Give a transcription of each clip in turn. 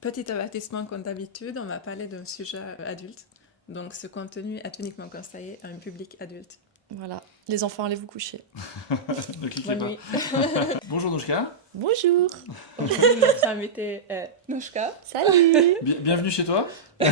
Petit avertissement comme d'habitude, on va parler d'un sujet adulte. Donc ce contenu est uniquement conseillé à un public adulte. Voilà, les enfants, allez vous coucher. Ne cliquez Bonne pas. nuit. Bonjour Nouchka. Bonjour. Aujourd'hui, notre invitée est Nouchka. Salut. Bienvenue chez toi. Je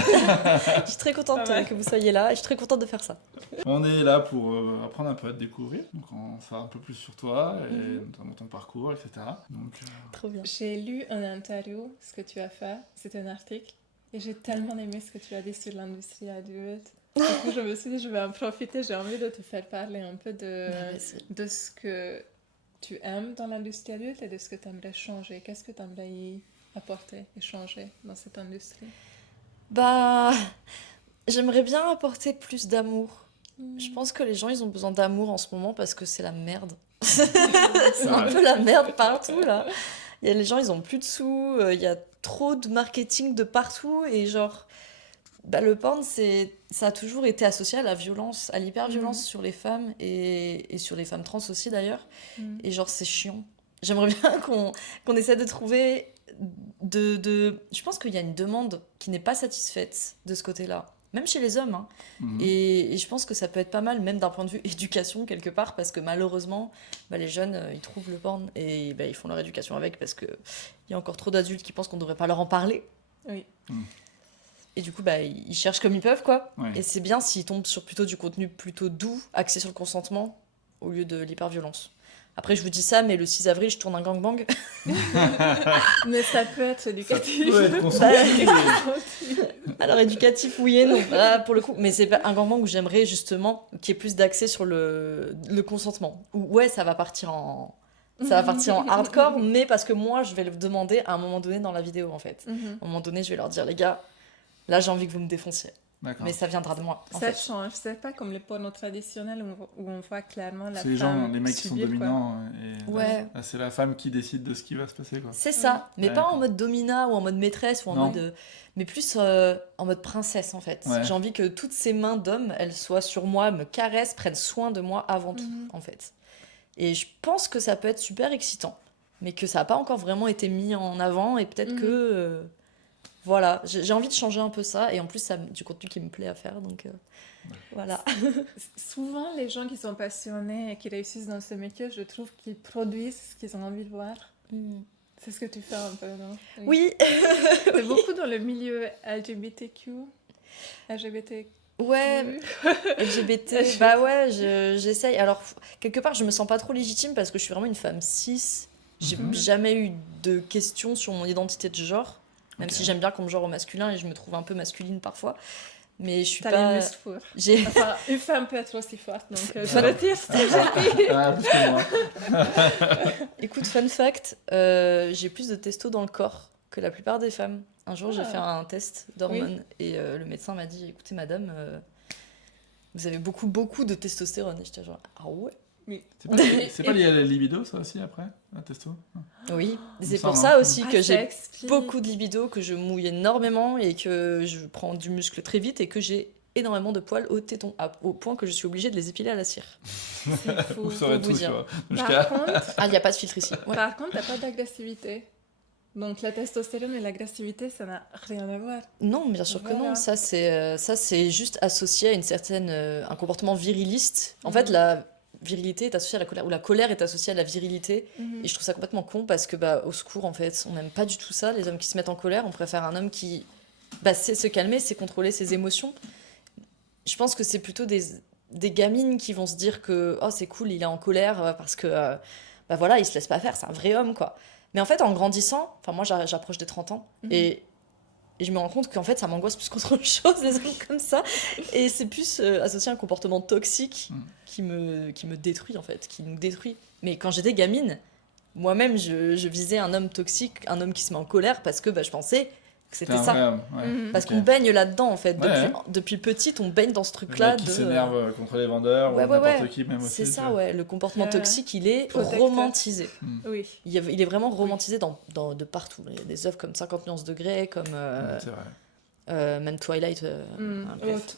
suis très contente Pas mal. que vous soyez là et je suis très contente de faire ça. On est là pour apprendre un peu à te découvrir. Donc on va faire un peu plus sur toi, et notamment ton parcours, etc. Donc, Trop bien. J'ai lu une interview, ce que tu as fait, c'est un article, et j'ai tellement aimé ce que tu as dit sur l'industrie adulte. Du coup, je me suis dit, je vais en profiter, j'ai envie de te faire parler un peu de ce que tu aimes dans l'industrie adulte et de ce que tu aimerais changer. Qu'est-ce que tu aimerais y apporter et changer dans cette industrie? Bah, j'aimerais bien apporter plus d'amour. Je pense que les gens, ils ont besoin d'amour en ce moment parce que c'est la merde. C'est un peu la merde partout, là. Les gens, ils ont plus de sous, il y a trop de marketing de partout et genre... Bah, le porn, ça a toujours été associé à la violence, à l'hyper-violence sur les femmes et sur les femmes trans aussi d'ailleurs. Et genre, c'est chiant. J'aimerais bien qu'on essaie de trouver Je pense qu'il y a une demande qui n'est pas satisfaite de ce côté-là, même chez les hommes. Hein. Et je pense que ça peut être pas mal, même d'un point de vue éducation quelque part, parce que malheureusement, les jeunes, ils trouvent le porn et ils font leur éducation avec parce qu'il y a encore trop d'adultes qui pensent qu'on ne devrait pas leur en parler. Oui. Et du coup, ils cherchent comme ils peuvent, quoi. Ouais. Et c'est bien s'ils tombent sur plutôt du contenu plutôt doux, axé sur le consentement, au lieu de l'hyperviolence. Après, je vous dis ça, mais le 6 avril, je tourne un gangbang. Mais ça peut être éducatif. Ça peut être consensuel. Alors, éducatif, oui et non. Là, pour le coup. Mais c'est pas un gangbang où j'aimerais, justement, qu'il y ait plus d'accès sur le consentement. Où, ouais, ça va partir en hardcore, mais parce que moi, je vais le demander à un moment donné dans la vidéo, en fait. À un moment donné, je vais leur dire, les gars, là, j'ai envie que vous me défonciez. D'accord. Mais ça viendra de moi. En Ça fait. change, c'est pas comme les pornos traditionnels où on voit clairement la C'est femme les mecs qui sont subir, quoi. dominants. Et Ouais. là, c'est la femme qui décide de ce qui va se passer, quoi. C'est ça, mais pas D'accord. en mode domina ou en mode maîtresse ou en Non. mode. Mais plus en mode princesse en fait. Ouais. J'ai envie que toutes ces mains d'homme, elles soient sur moi, me caressent, prennent soin de moi avant tout en fait. Et je pense que ça peut être super excitant, mais que ça n'a pas encore vraiment été mis en avant et peut-être que. Voilà, j'ai envie de changer un peu ça et en plus, ça du contenu qui me plaît à faire donc. Voilà. Souvent, les gens qui sont passionnés et qui réussissent dans ce métier, je trouve qu'ils produisent ce qu'ils ont envie de voir. C'est ce que tu fais un peu, non? Oui. C'est beaucoup dans le milieu LGBTQ. Ouais, LGBT, bah ouais, j'essaye. Alors, quelque part, je me sens pas trop légitime parce que je suis vraiment une femme cis. J'ai jamais eu de questions sur mon identité de genre, même si j'aime bien qu'on me genre au masculin et je me trouve un peu masculine parfois. Mais je suis T'as pas. les muscles forts. J'ai... Enfin, une femme peut être aussi forte, donc je retire ce que j'ai dit. Ah, plus que moi. Écoute, fun fact, j'ai plus de testo dans le corps que la plupart des femmes. Un jour, j'ai fait un test d'hormones et le médecin m'a dit, écoutez madame, vous avez beaucoup de testostérone. Et j'étais genre, ah ouais. Oui. C'est pas lié à la libido, ça aussi, après, la testo? Oui, c'est Ça, pour hein. ça aussi que ça j'ai explique. beaucoup de libido, que je mouille énormément et que je prends du muscle très vite et que j'ai énormément de poils au téton, au point que je suis obligée de les épiler à la cire. C'est fou. Vous saurez vous tout, dire. tu vois. Par contre, Ah, il n'y a pas de filtre ici. Ouais. Par contre, t'as pas d'agressivité. Donc la testostérone et l'agressivité, ça n'a rien à voir. Non, bien sûr que non. Voilà. Ça, c'est juste associé à une certaine, un comportement viriliste. En fait, la virilité est associée à la colère, ou la colère est associée à la virilité. Et je trouve ça complètement con parce que, au secours, en fait, on n'aime pas du tout ça, les hommes qui se mettent en colère. On préfère un homme qui sait se calmer, sait contrôler ses émotions. Je pense que c'est plutôt des gamines qui vont se dire que oh, c'est cool, il est en colère parce que, voilà, il se laisse pas faire, c'est un vrai homme, quoi. Mais en fait, en grandissant, enfin, moi, j'approche des 30 ans et je me rends compte qu'en fait, ça m'angoisse plus qu'autre chose, les hommes comme ça. Et c'est plus associé à un comportement toxique qui me détruit, en fait, qui nous détruit. Mais quand j'étais gamine, moi-même, je visais un homme toxique, un homme qui se met en colère parce que je pensais que c'était ça. Vrai homme, ouais. Parce Ok. qu'on baigne là-dedans, en fait. Ouais, Depuis petite, on baigne dans ce Le truc-là. mec qui s'énerve contre les vendeurs Ouais, ou ouais, n'importe ouais. qui, même aussi. C'est tu ça, vois. ouais. Le comportement toxique, il est Protecteur. romantisé. Oui. Il est vraiment romantisé de partout. Il y a des œuvres comme 50 nuances de Grey, comme C'est vrai. même Twilight. Bref.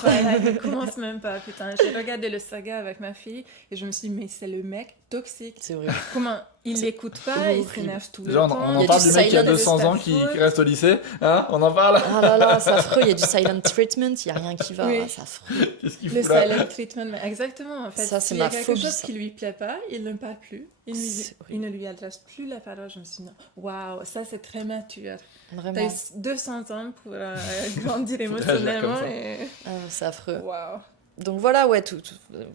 Twilight, ne commence même pas, putain. J'ai regardé le saga avec ma fille et je me suis dit, mais c'est le mec toxique. C'est vrai. Comment il C'est l'écoute pas, il horrible. s'énerve tout Déjà, le temps. on Il y en a parle du du mec qui a silence, 200 ans qui reste au lycée. Hein, on en parle. Ah là là, c'est affreux, il y a du silent treatment, il y a rien qui va, Oui. c'est affreux. Qu'est-ce qu'il Le fout là? silent treatment, mais exactement en fait. Ça, c'est S'il y a ma quelque phobie, chose ça. qui lui plaît pas, il ne parle plus. C'est Il ne lui adresse plus la parole. Je me suis dit, waouh, ça c'est très mature. T'as Vraiment. eu 200 ans pour grandir réagir émotionnellement comme ça. et... Ah, c'est affreux. Waouh. Donc voilà, ouais,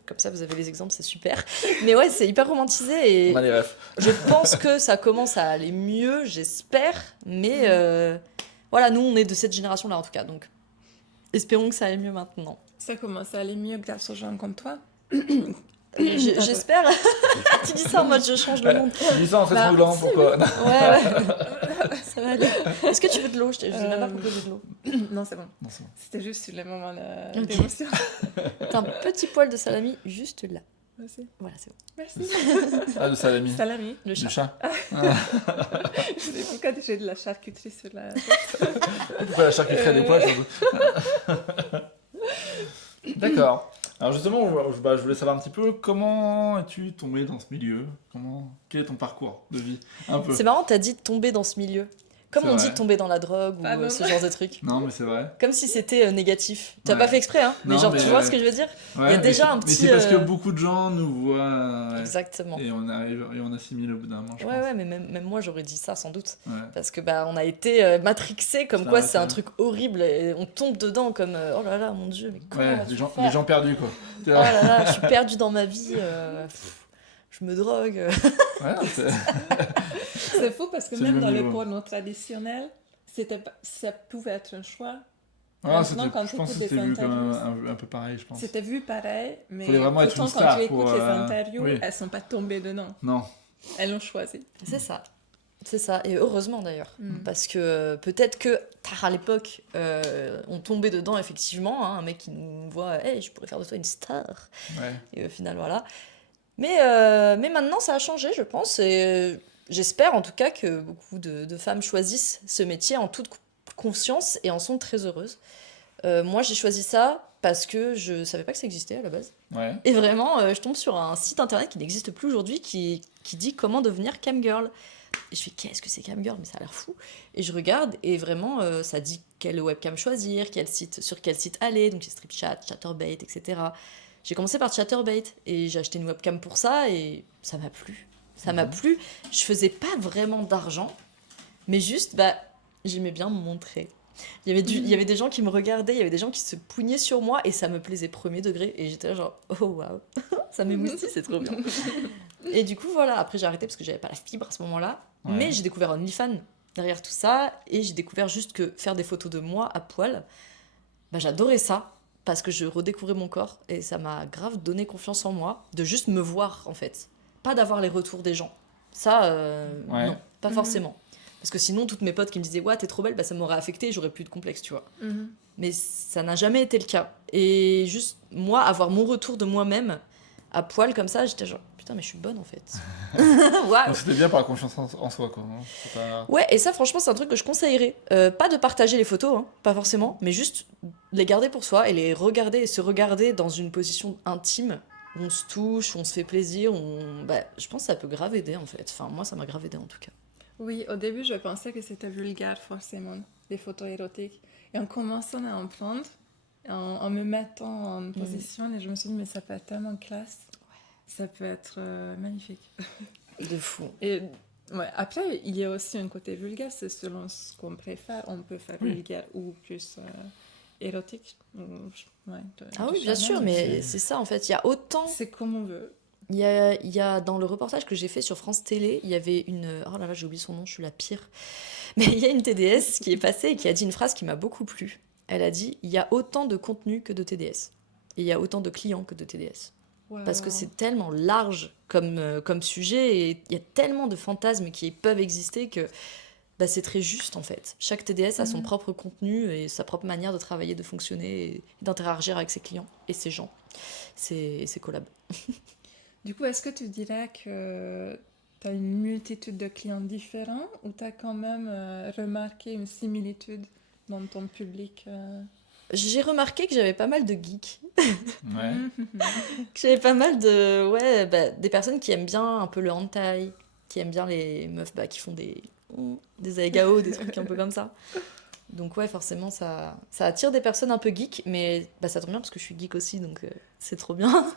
comme ça vous avez les exemples, c'est super. Mais ouais, c'est hyper romantisé On a et les refs. je pense que ça commence à aller mieux, j'espère. Mais voilà, nous on est de cette génération-là en tout cas, donc espérons que ça aille mieux maintenant. Ça commence à aller mieux grâce aux gens comme toi. J'espère. Tu dis ça en mode je change le monde. Tu dis ça en s'étranglant, si, pourquoi? Ouais. Ça va aller. Est-ce que tu veux de l'eau? Je n'ai même pas proposé de l'eau. Non, c'est bon. Non, c'est bon. C'était juste sur les moments Ok. d'émotion. T'as un petit poil de salami juste là. Aussi. Voilà, c'est bon. Merci. Ah, le salami. Salami. Le Du chat. chat. Je sais pourquoi j'ai de la charcuterie sur la... Pourquoi la charcuterie a des poils surtout? D'accord. Alors justement, je voulais savoir un petit peu comment es-tu tombé dans ce milieu? Quel est ton parcours de vie? Un peu. C'est marrant, t'as dit de tomber dans ce milieu. Comme C'est on vrai. dit de tomber dans la drogue ou Ah bon ce genre de trucs. Non, mais c'est vrai. Comme si c'était négatif. Tu n'as Ouais. pas fait exprès, hein. Mais Non, genre, mais tu vois ce que je veux dire? Ouais, a déjà mais un Mais petit, c'est parce que euh, beaucoup de gens nous voient Exactement. et on arrive et on assimile au bout d'un moment, je Ouais, pense. ouais, mais même moi, j'aurais dit ça sans doute. Ouais. Parce que bah, on a été matrixés comme Ça, quoi ouais, c'est un ça. truc horrible et on tombe dedans comme oh là là, mon Dieu, mais comment Ouais, vas-tu les faire gens perdus quoi. Tu Oh vois. là là, je suis perdue dans ma vie. Je me drogue. Ouais, c'est- C'est fou parce que C'est le même même dans le niveau. porno traditionnel, ça pouvait être un choix. Ah, Maintenant, quand je pense que t'écoutes c'était des vu comme interviews, un peu pareil, je pense. C'était vu pareil, mais Fallait vraiment être pourtant une quand star tu écoutes pour, les interviews, oui. elles sont pas tombées dedans. Non. Elles l'ont choisi. C'est ça. C'est ça. Et heureusement d'ailleurs. Mm. Parce que peut-être que à l'époque, on tombait dedans effectivement. Hein, un mec qui nous voit, hey, je pourrais faire de toi une star. Ouais. Et au final, voilà. Mais maintenant, ça a changé, je pense. Et j'espère en tout cas que beaucoup de femmes choisissent ce métier en toute conscience et en sont très heureuses. Moi, j'ai choisi ça parce que je savais pas que ça existait à la base. Ouais. Et vraiment, je tombe sur un site internet qui n'existe plus aujourd'hui qui dit comment devenir camgirl. Et je fais, qu'est-ce que c'est camgirl? Mais ça a l'air fou. Et je regarde et vraiment, ça dit quelle webcam choisir, sur quel site aller. Donc, il y a StripChat, Chatterbait, etc. J'ai commencé par Chatterbait et j'ai acheté une webcam pour ça et ça m'a plu. Ça m'a plu. Je faisais pas vraiment d'argent, mais juste, bah, j'aimais bien me montrer. Il y avait des gens qui me regardaient, il y avait des gens qui se pougnaient sur moi et ça me plaisait premier degré. Et j'étais là genre, oh waouh, ça m'émoustille, c'est trop bien. Et du coup, voilà, après j'ai arrêté parce que j'avais pas la fibre à ce moment-là. Ouais. Mais j'ai découvert OnlyFans derrière tout ça et j'ai découvert juste que faire des photos de moi à poil, bah, j'adorais ça parce que je redécouvrais mon corps et ça m'a grave donné confiance en moi de juste me voir en fait. Pas d'avoir les retours des gens. Ça, Ouais. non, pas Mhm. forcément. Parce que sinon, toutes mes potes qui me disaient « Ouais, t'es trop belle », bah, ça m'aurait affecté et j'aurais plus de complexe, tu vois. Mais ça n'a jamais été le cas. Et juste, moi, avoir mon retour de moi-même à poil comme ça, j'étais genre « Putain, mais je suis bonne, en fait. » Waouh. Donc c'était bien par la confiance en soi, quoi. Hein. C'est pas... Ouais, et ça, franchement, c'est un truc que je conseillerais. Pas de partager les photos, hein, pas forcément, mais juste les garder pour soi et les regarder et se regarder dans une position intime où on se touche, où on se fait plaisir. Bah, je pense que ça peut grave aider, en fait. Enfin, moi, ça m'a grave aidé, en tout cas. Oui, au début, je pensais que c'était vulgaire, forcément, les photos érotiques. Et en commençant à en prendre, en me mettant en position, et je me suis dit, mais ça peut être tellement classe. Ça peut être magnifique. De fou. Et ouais, après, il y a aussi un côté vulgaire, c'est selon ce qu'on préfère. On peut faire vulgaire ou plus érotique. Ouais, Ah oui, du bien charnel, sûr, mais c'est ça, en fait. Il y a autant... c'est comme on veut. Il y a dans le reportage que j'ai fait sur France Télé, il y avait une... Oh là là, j'ai oublié son nom, je suis la pire. Mais il y a une TDS qui est passée et qui a dit une phrase qui m'a beaucoup plu. Elle a dit « Il y a autant de contenu que de TDS. Et il y a autant de clients que de TDS. » Parce que c'est tellement large comme sujet et il y a tellement de fantasmes qui peuvent exister que bah, c'est très juste en fait. Chaque TDS a son propre contenu et sa propre manière de travailler, de fonctionner et d'interagir avec ses clients et ses gens. C'est collab. Du coup, est-ce que tu dirais que tu as une multitude de clients différents ou tu as quand même remarqué une similitude dans ton public J'ai remarqué que j'avais pas mal de geeks. Ouais. Que j'avais pas mal de... Ouais, bah, des personnes qui aiment bien un peu le hentai, qui aiment bien les meufs bah, qui font des aegao, des trucs un peu comme ça. Donc ouais, forcément, ça attire des personnes un peu geeks, mais bah, ça tombe bien parce que je suis geek aussi, donc c'est trop bien.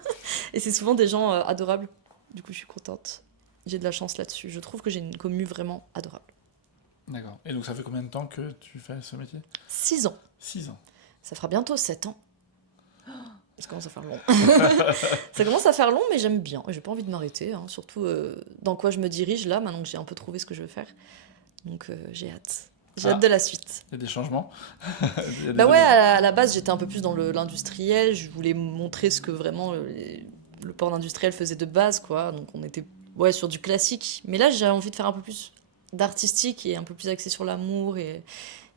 Et c'est souvent des gens adorables. Du coup, je suis contente. J'ai de la chance là-dessus. Je trouve que j'ai une commu vraiment adorable. D'accord. Et donc ça fait combien de temps que tu fais ce métier? 6 ans. 6 ans. Ça fera bientôt 7 ans. Ça commence à faire long. Ça commence à faire long, mais j'aime bien. J'ai pas envie de m'arrêter, hein. Surtout dans quoi je me dirige là, maintenant que j'ai un peu trouvé ce que je veux faire. Donc j'ai hâte. J'ai hâte de la suite. Il y a des changements? Bah ouais, à la base, j'étais un peu plus dans l'industriel. Je voulais montrer ce que vraiment le porn industriel faisait de base, quoi. Donc on était sur du classique. Mais là, j'ai envie de faire un peu plus d'artistique et un peu plus axé sur l'amour et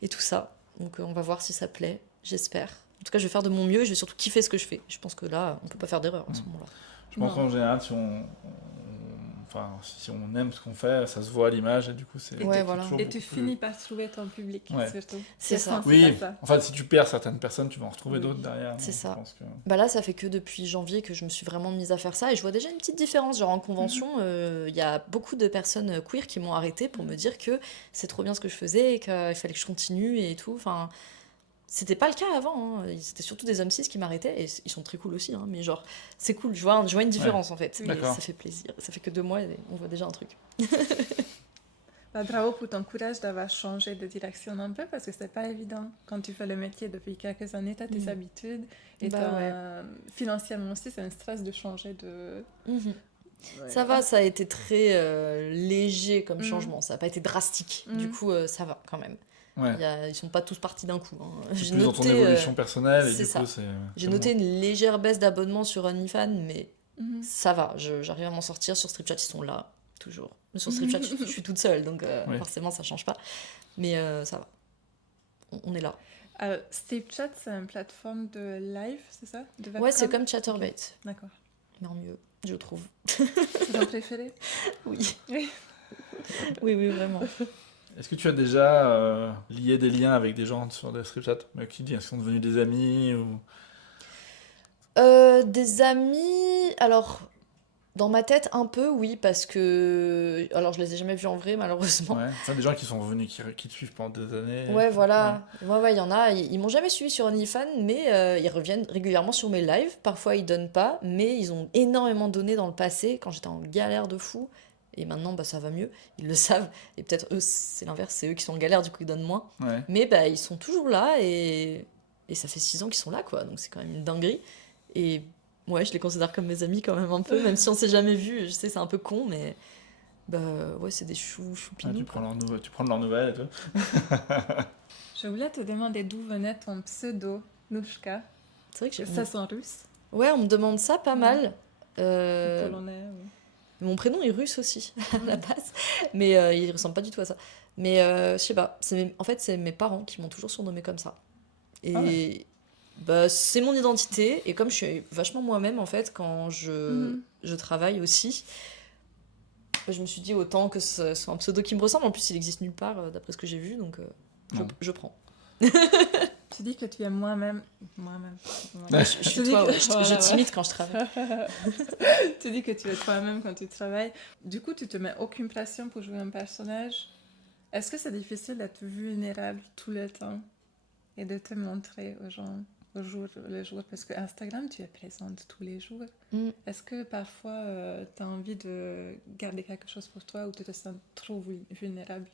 tout ça. Donc on va voir si ça plaît, j'espère. En tout cas, je vais faire de mon mieux et je vais surtout kiffer ce que je fais. Je pense que là, on peut pas faire d'erreur à ce moment-là. Je pense qu'en général, si on aime ce qu'on fait, ça se voit à l'image et du coup, c'est voilà. Et tu finis par trouver ton public, surtout. C'est ça. Oui, en fait, si tu perds certaines personnes, tu vas en retrouver d'autres derrière. C'est ça. Je pense que... Bah là, ça fait que depuis janvier que je me suis vraiment mise à faire ça et je vois déjà une petite différence. Genre en convention, il y a beaucoup de personnes queer qui m'ont arrêtée pour me dire que c'est trop bien ce que je faisais et qu'il fallait que je continue et tout. Enfin, c'était pas le cas avant, hein. C'était surtout des hommes cis qui m'arrêtaient et ils sont très cool aussi, hein. Mais genre, c'est cool, je vois une différence en fait. Et ça fait plaisir. Ça fait que 2 mois et on voit déjà un truc. Bah, bravo pour ton courage d'avoir changé de direction un peu parce que c'est pas évident. Quand tu fais le métier depuis quelques années, tu as tes habitudes et financièrement aussi, c'est un stress de changer de. Ça va, ça a été très léger comme changement, ça n'a pas été drastique. Du coup, ça va quand même. Ouais. Ils sont pas tous partis d'un coup, hein. J'ai noté dans ton évolution personnelle et du coup j'ai noté une légère baisse d'abonnement sur OnlyFans, mais ça va, j'arrive à m'en sortir. Sur Stripchat, ils sont là toujours. Mais sur Stripchat, je suis toute seule, donc forcément ça change pas, mais ça va, on est là. Stripchat, c'est une plateforme de live, c'est ça, de webcam? Ouais, c'est comme Chaturbate. Okay. D'accord. Mais en mieux, je trouve. C'est ton préféré? Oui. Oui, vraiment. Est-ce que tu as déjà lié des liens avec des gens sur des Stripchat? Qui dit, est-ce qu'ils sont devenus des amis ou... Des amis, alors dans ma tête un peu oui, parce que alors je les ai jamais vus en vrai malheureusement. Ouais, enfin, des gens qui sont venus, qui te suivent pendant des années. Ouais, voilà. Ouais, il y en a, ils m'ont jamais suivi sur OnlyFans, mais ils reviennent régulièrement sur mes lives. Parfois ils donnent pas, mais ils ont énormément donné dans le passé quand j'étais en galère de fou. Et maintenant, bah, ça va mieux, ils le savent. Et peut-être eux, c'est l'inverse, c'est eux qui sont en galère, du coup ils donnent moins. Ouais. Mais bah, ils sont toujours là et ça fait 6 ans qu'ils sont là, quoi. Donc c'est quand même une dinguerie. Et ouais, je les considère comme mes amis quand même un peu, même si on s'est jamais vus. Je sais, c'est un peu con, mais bah ouais, c'est des choupinous. Tu prends de leurs nouvelles et tout. Je voulais te demander d'où venait ton pseudo, Nouchka. C'est vrai que ça sent russe. Ouais, on me demande ça pas mal. Polonais, oui. Mon prénom est russe aussi, à la base. Mais il ressemble pas du tout à ça. Mais je sais pas. En fait, c'est mes parents qui m'ont toujours surnommé comme ça. Et bah, c'est mon identité. Et comme je suis vachement moi-même, en fait, quand je travaille aussi, je me suis dit autant que ce soit un pseudo qui me ressemble. En plus, il existe nulle part, d'après ce que j'ai vu. Donc, je prends. Tu dis que tu es moi-même. Je suis toi, ouais. Je t'imite quand je travaille. Tu dis que tu es toi-même quand tu travailles. Du coup, tu te mets aucune pression pour jouer un personnage. Est-ce que c'est difficile d'être vulnérable tout le temps et de te montrer aux gens au jour le jour? Parce que Instagram, tu es présente tous les jours. Est-ce que parfois, tu as envie de garder quelque chose pour toi ou tu te sens trop vulnérable,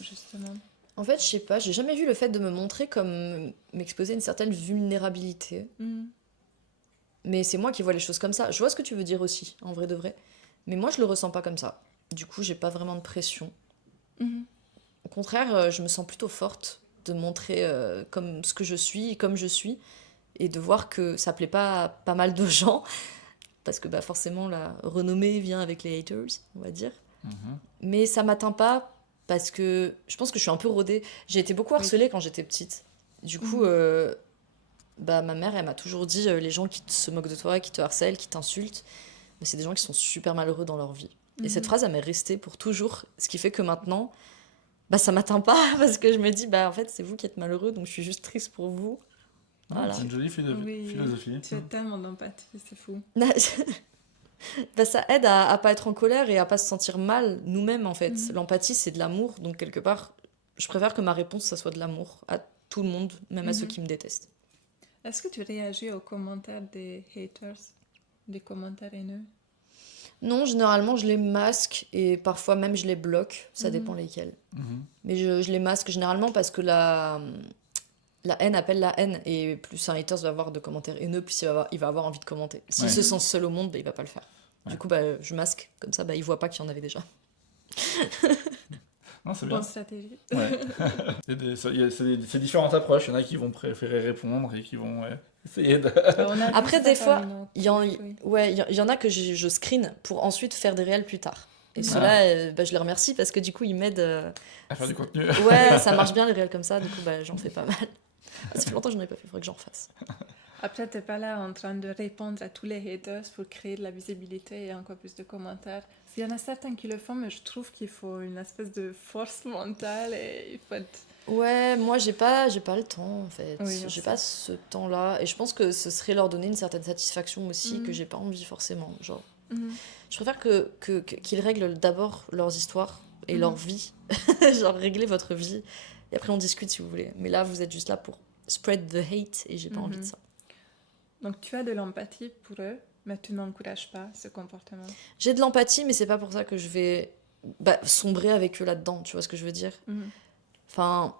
justement? En fait, je sais pas, j'ai jamais vu le fait de me montrer comme m'exposer une certaine vulnérabilité. Mais c'est moi qui vois les choses comme ça. Je vois ce que tu veux dire aussi, en vrai de vrai. Mais moi, je le ressens pas comme ça. Du coup, j'ai pas vraiment de pression. Au contraire, je me sens plutôt forte de montrer comme ce que je suis, comme je suis, et de voir que ça plaît pas à pas mal de gens. Parce que bah, forcément, la renommée vient avec les haters, on va dire. Mais ça m'atteint pas. Parce que je pense que je suis un peu rodée. J'ai été beaucoup harcelée quand j'étais petite. Du coup, bah, ma mère, elle m'a toujours dit les gens qui se moquent de toi, qui te harcèlent, qui t'insultent, mais c'est des gens qui sont super malheureux dans leur vie. Et cette phrase, elle m'est restée pour toujours. Ce qui fait que maintenant, bah, ça m'atteint pas. Parce que je me dis, bah, en fait, c'est vous qui êtes malheureux, donc je suis juste triste pour vous. Voilà. C'est une jolie Oui, philosophie. tu as tellement d'empathie, c'est fou. Bah, ça aide à pas être en colère et à pas se sentir mal nous-mêmes en fait. Mhm. L'empathie c'est de l'amour, donc quelque part, je préfère que ma réponse ça soit de l'amour à tout le monde, même à ceux Mhm. qui me détestent. Est-ce que tu réagis aux commentaires des haters, des commentaires haineux? Non, généralement je les masque et parfois même je les bloque, ça Mhm. dépend lesquels. Mhm. Mais je les masque généralement parce que la haine appelle la haine et plus un hater va avoir de commentaires haineux, plus il va avoir envie de commenter. S'il Ouais. se sent seul au monde, bah, il va pas le faire. Ouais. Du coup, bah, je masque, comme ça, bah, il voit pas qu'il y en avait déjà. Non, c'est bien. Bonne stratégie. Ouais. C'est différentes approches. Il y en a qui vont préférer répondre et qui vont essayer de. On a vu Après, ça des fois, parmi nos il y en, collègues, oui. ouais, il y en a que je screen pour ensuite faire des réels plus tard. Et Ah. ceux-là, bah, je les remercie parce que du coup, ils m'aident. À faire du contenu. Ouais, ça marche bien les réels comme ça, du coup, bah, j'en fais pas mal. Ça fait longtemps que j'en ai pas fait, il faudrait que j'en fasse. Après, t'es pas là en train de répondre à tous les haters pour créer de la visibilité et encore plus de commentaires. Il y en a certains qui le font, mais je trouve qu'il faut une espèce de force mentale et il faut être... Ouais, moi j'ai pas le temps en fait. Oui, bien J'ai sûr. pas ce temps-là et je pense que ce serait leur donner une certaine satisfaction aussi que Mhm. j'ai pas envie forcément. Genre, Mhm. je préfère qu'ils règlent d'abord leurs histoires et Mhm. leur vie. Genre régler votre vie et après on discute si vous voulez. Mais là vous êtes juste là pour spread the hate et j'ai pas envie de Mhm. ça. Donc tu as de l'empathie pour eux, mais tu n'encourages pas ce comportement. J'ai de l'empathie mais c'est pas pour ça que je vais sombrer avec eux là-dedans, tu vois ce que je veux dire? Mhm. Enfin,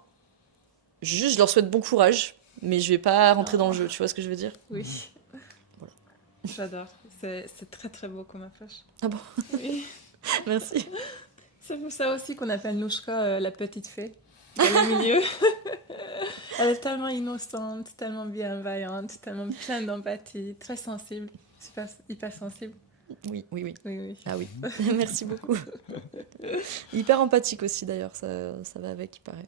juste je leur souhaite bon courage mais je vais pas rentrer dans le Oh. jeu, tu vois ce que je veux dire? Oui. Voilà. J'adore. C'est très très beau comme approche. Ah bon? Oui. Merci. C'est pour ça aussi qu'on appelle Nouchka la petite fée dans le milieu. Elle est tellement innocente, tellement bienveillante, tellement pleine d'empathie, très sensible, super, hyper sensible. Oui. Oui, oui. Ah oui, merci beaucoup. Hyper empathique aussi d'ailleurs, ça va avec, il paraît.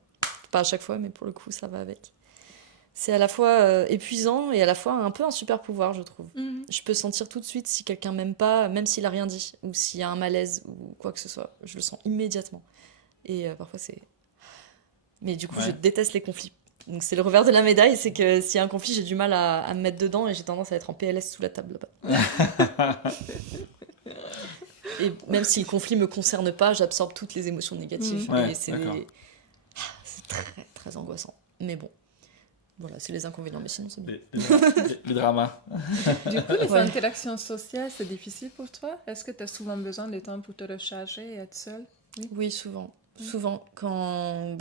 Pas à chaque fois, mais pour le coup, ça va avec. C'est à la fois épuisant et à la fois un peu un super pouvoir, je trouve. Mhm. Je peux sentir tout de suite si quelqu'un m'aime pas, même s'il a rien dit, ou s'il y a un malaise, ou quoi que ce soit. Je le sens immédiatement. Et parfois, c'est... Mais du coup, Ouais. je déteste les conflits. Donc c'est le revers de la médaille, c'est que s'il y a un conflit, j'ai du mal à me mettre dedans et j'ai tendance à être en PLS sous la table là-bas. Et même si le conflit me concerne pas, j'absorbe toutes les émotions négatives. Mmh. Ouais, Et c'est d'accord. c'est très très angoissant. Mais bon, voilà, c'est les inconvénients. Mais sinon, c'est bien. Les dramas. Du coup, les Ouais. interactions sociales, c'est difficile pour toi? Est-ce que tu as souvent besoin de temps pour te recharger et être seule? Oui, souvent. Souvent. Quand.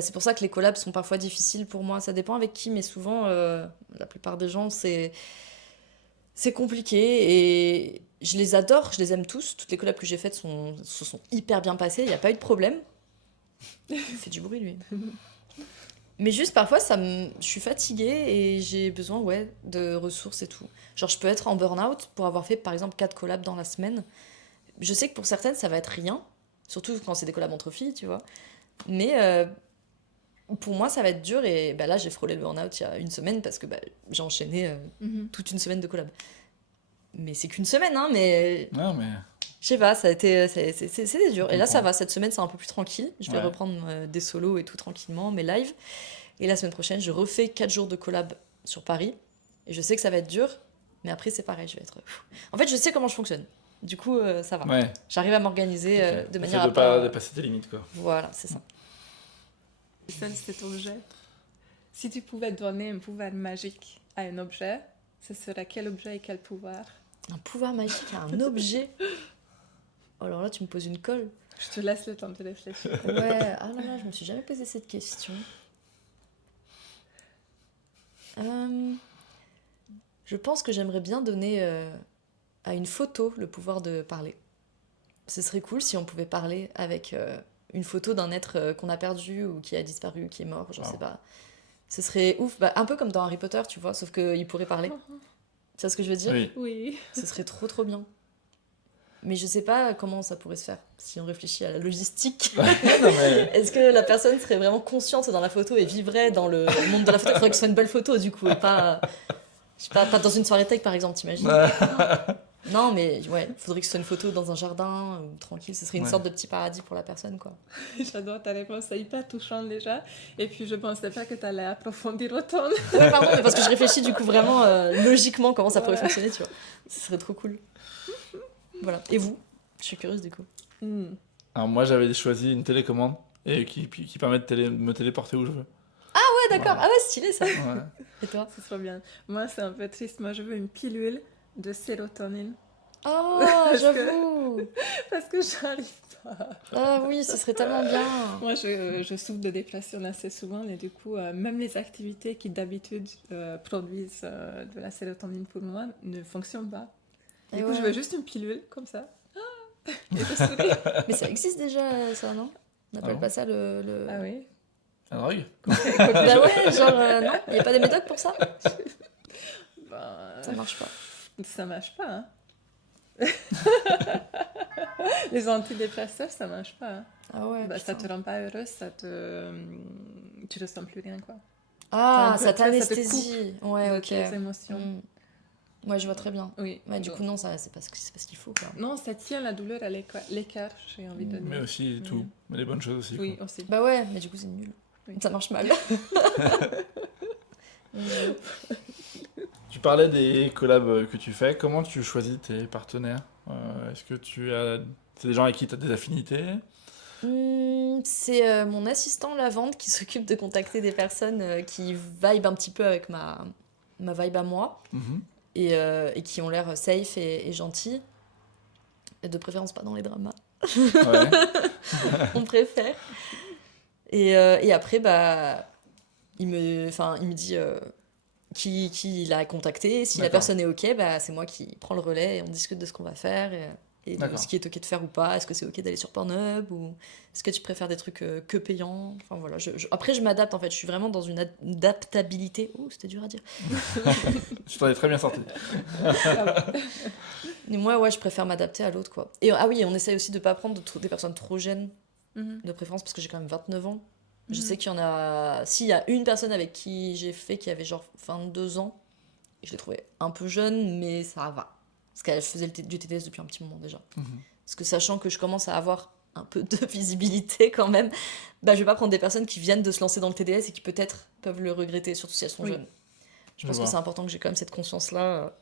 C'est pour ça que les collabs sont parfois difficiles pour moi. Ça dépend avec qui, mais souvent, la plupart des gens, c'est compliqué. Et je les adore, je les aime tous. Toutes les collabs que j'ai faites se sont hyper bien passées. Il n'y a pas eu de problème. Il fait du bruit, lui. Mais juste parfois, je suis fatiguée et j'ai besoin de ressources et tout. Genre, je peux être en burn-out pour avoir fait, par exemple, 4 collabs dans la semaine. Je sais que pour certaines, ça va être rien. Surtout quand c'est des collabs entre filles, tu vois. Mais pour moi, ça va être dur. Et là, j'ai frôlé le burn-out il y a une semaine parce que j'ai enchaîné toute une semaine de collabs. Mais c'est qu'une semaine, hein, mais Non, mais. je sais pas, ça a été, c'est dur. Et là, ça comprends. va, cette semaine, c'est un peu plus tranquille. Je vais Ouais. reprendre des solos et tout tranquillement, mes lives. Et la semaine prochaine, je refais 4 jours de collab sur Paris. Et je sais que ça va être dur, mais après, c'est pareil, je vais être... En fait, je sais comment je fonctionne. Du coup, ça va. Ouais. J'arrive à m'organiser Ok. de manière Essaie à de pas pas... dépasser tes limites, quoi. Voilà, c'est ça. Seul cet objet. Si tu pouvais donner un pouvoir magique à un objet, ce serait quel objet et quel pouvoir? Un pouvoir magique à un objet. Oh, alors là, tu me poses une colle. Je te laisse le temps de réfléchir. Ouais, ah là là, je me suis jamais posé cette question. Je pense que j'aimerais bien donner à une photo le pouvoir de parler. Ce serait cool si on pouvait parler avec une photo d'un être qu'on a perdu ou qui a disparu, qui est mort, je Wow. sais pas. Ce serait ouf, un peu comme dans Harry Potter, tu vois, sauf qu'il pourrait parler. Tu vois ce que je veux dire? Oui. Oui. Ce serait trop bien. Mais je sais pas comment ça pourrait se faire, si on réfléchit à la logistique. Non, mais. Est-ce que la personne serait vraiment consciente dans la photo et vivrait dans le monde de la photo? Il faudrait que ce soit une belle photo, du coup, et pas... Je sais pas dans une soirée tech, par exemple, t'imagines? Non, mais ouais, faudrait que ce soit une photo dans un jardin ou tranquille. Ce serait une Ouais. sorte de petit paradis pour la personne, quoi. J'adore ta réponse, c'est hyper touchant déjà. Et puis je pensais pas que tu allais approfondir autant. Ouais, pardon, mais parce que je réfléchis du coup vraiment logiquement comment ça pourrait Voilà. fonctionner, tu vois. Ce serait trop cool. Voilà. Et vous? Je suis curieuse du coup. Alors moi j'avais choisi une télécommande et qui permet de me téléporter où je veux. Ouais, d'accord. Ouais. Ah ouais, stylé ça. Ouais. Et toi? C'est trop bien. Moi, c'est un peu triste. Moi, je veux une pilule de sérotonine. Oh, Parce que- j'avoue. Parce que j'arrive pas. Ah oui, ce serait tellement bien. Moi, je souffre de dépression assez souvent. Et du coup, même les activités qui d'habitude produisent de la sérotonine pour moi ne fonctionnent pas. Du Et coup, ouais. je veux juste une pilule comme ça. Et je souris. Mais ça existe déjà, ça, non? On n'appelle bon pas ça le... Ah oui. La drogue? Bah ouais, genre, non? Il n'y a pas des médocs pour ça? Ben, Ça marche pas. ça marche pas. Hein. Les antidépresseurs, ça marche pas. Hein. Ah ouais, Bah, ça putain. te rend pas heureuse, tu ressens plus rien, quoi. Ah, Ça ça te coupe t'anesthésie. Ouais, de ok. tes émotions. Ouais, je vois très bien. Oui. Ouais, du Donc, coup, non, ça, c'est pas ce qu'il faut, quoi. non, ça tient la douleur à l'écart, j'ai envie de dire. Mais aussi tout. Mais les bonnes choses aussi. Oui, quoi. aussi. Bah ouais, mais du coup, c'est nul. Oui. Ça marche mal. Tu parlais des collabs que tu fais. Comment tu choisis tes partenaires? Est-ce que c'est des gens avec qui tu as des affinités? C'est mon assistant la vente qui s'occupe de contacter des personnes qui vibe un petit peu avec ma vibe à moi Mhm. et qui ont l'air safe et gentils. Et de préférence pas dans les dramas. Ouais. On préfère. Et après, bah, il me dit qui il a contacté. Si la D'accord. personne est OK, bah, c'est moi qui prends le relais et on discute de ce qu'on va faire et de D'accord. ce qui est OK de faire ou pas. Est-ce que c'est OK d'aller sur Pornhub ou est-ce que tu préfères des trucs que payants? Enfin voilà. Après, je m'adapte en fait. Je suis vraiment dans une adaptabilité. Oh, c'était dur à dire. Je t'en ai très bien sorti. Et moi, ouais, je préfère m'adapter à l'autre, quoi. Et ah oui, on essaye aussi de pas prendre des personnes trop jeunes. Mhm. De préférence parce que j'ai quand même 29 ans. Je Mhm. sais qu'il y en a... S'il y a une personne avec qui j'ai fait qui avait genre 22 ans, je l'ai trouvée un peu jeune, mais ça va. Parce qu'elle faisait du TDS depuis un petit moment déjà. Mhm. Parce que sachant que je commence à avoir un peu de visibilité quand même, bah je vais pas prendre des personnes qui viennent de se lancer dans le TDS et qui peut-être peuvent le regretter, surtout si elles sont Oui. jeunes. Je Je pense que vois. c'est important que j'ai quand même cette conscience-là,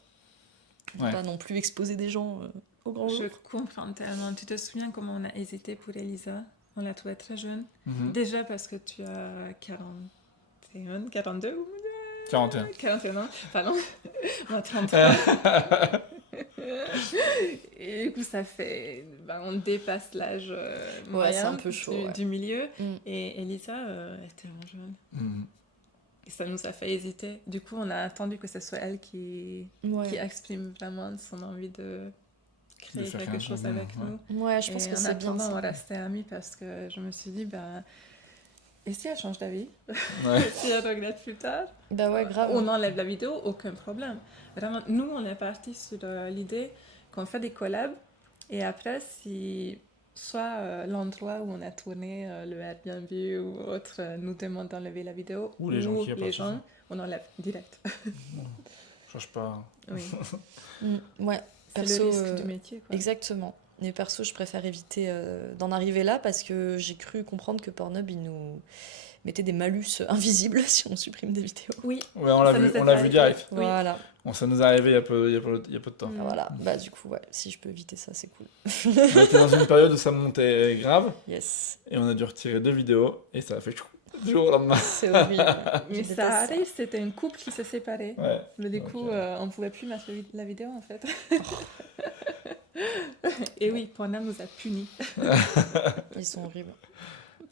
de Ouais. pas non plus exposer des gens au grand jour. Je comprends tellement. Tu te souviens comment on a hésité pour Elisa? On l'a trouvée très jeune. Mhm. Déjà parce que tu as 41, 42 ou 41. 41 ans. Pardon. Moi, 33. Et du coup, ça fait... ben, on dépasse l'âge moyen c'est un peu chaud, ouais. du milieu. Mm. Et Elisa, elle était vraiment jeune. Mhm. Et ça nous a fait hésiter. Du coup, on a attendu que ce soit elle qui Ouais. exprime vraiment son envie de créer faire quelque quelque chose chose, avec ouais. nous. Ouais, je pense Et que en c'est bien attendant, on ça. restait amis parce que je me suis dit, ben, et si elle change d'avis? Ouais. Si elle regrette plus tard? Bah ouais, grave. On enlève la vidéo, aucun problème. Vraiment, nous, on est parti sur l'idée qu'on fait des collabs et après, si soit l'endroit où on a tourné le Airbnb ou autre nous demande d'enlever la vidéo Ou les gens qui les apportent gens, on enlève direct. Change pas. Oui, Ouais, c'est perso, le risque du métier. Quoi. exactement. Mais perso, je préfère éviter d'en arriver là parce que j'ai cru comprendre que Pornhub, il nous mettait des malus invisibles si on supprime des vidéos. Oui, Ouais, on l'a Ça vu, nous est on l'a vu arrivé. direct. Oui. Voilà. Bon, ça nous est arrivé il y a peu de temps. Mm. Voilà. Bah du coup, ouais, si je peux éviter ça, c'est cool. On était dans une période où ça montait grave Yes. et on a dû retirer 2 vidéos et ça a fait chou du jour au lendemain. C'est horrible. mais Je ça déteste arrive, c'était une couple qui s'est séparée. Ouais. Mais du Donc, coup, on pouvait plus mettre la vidéo en fait. Et oui, Pornhub nous a punis. Ils sont horribles.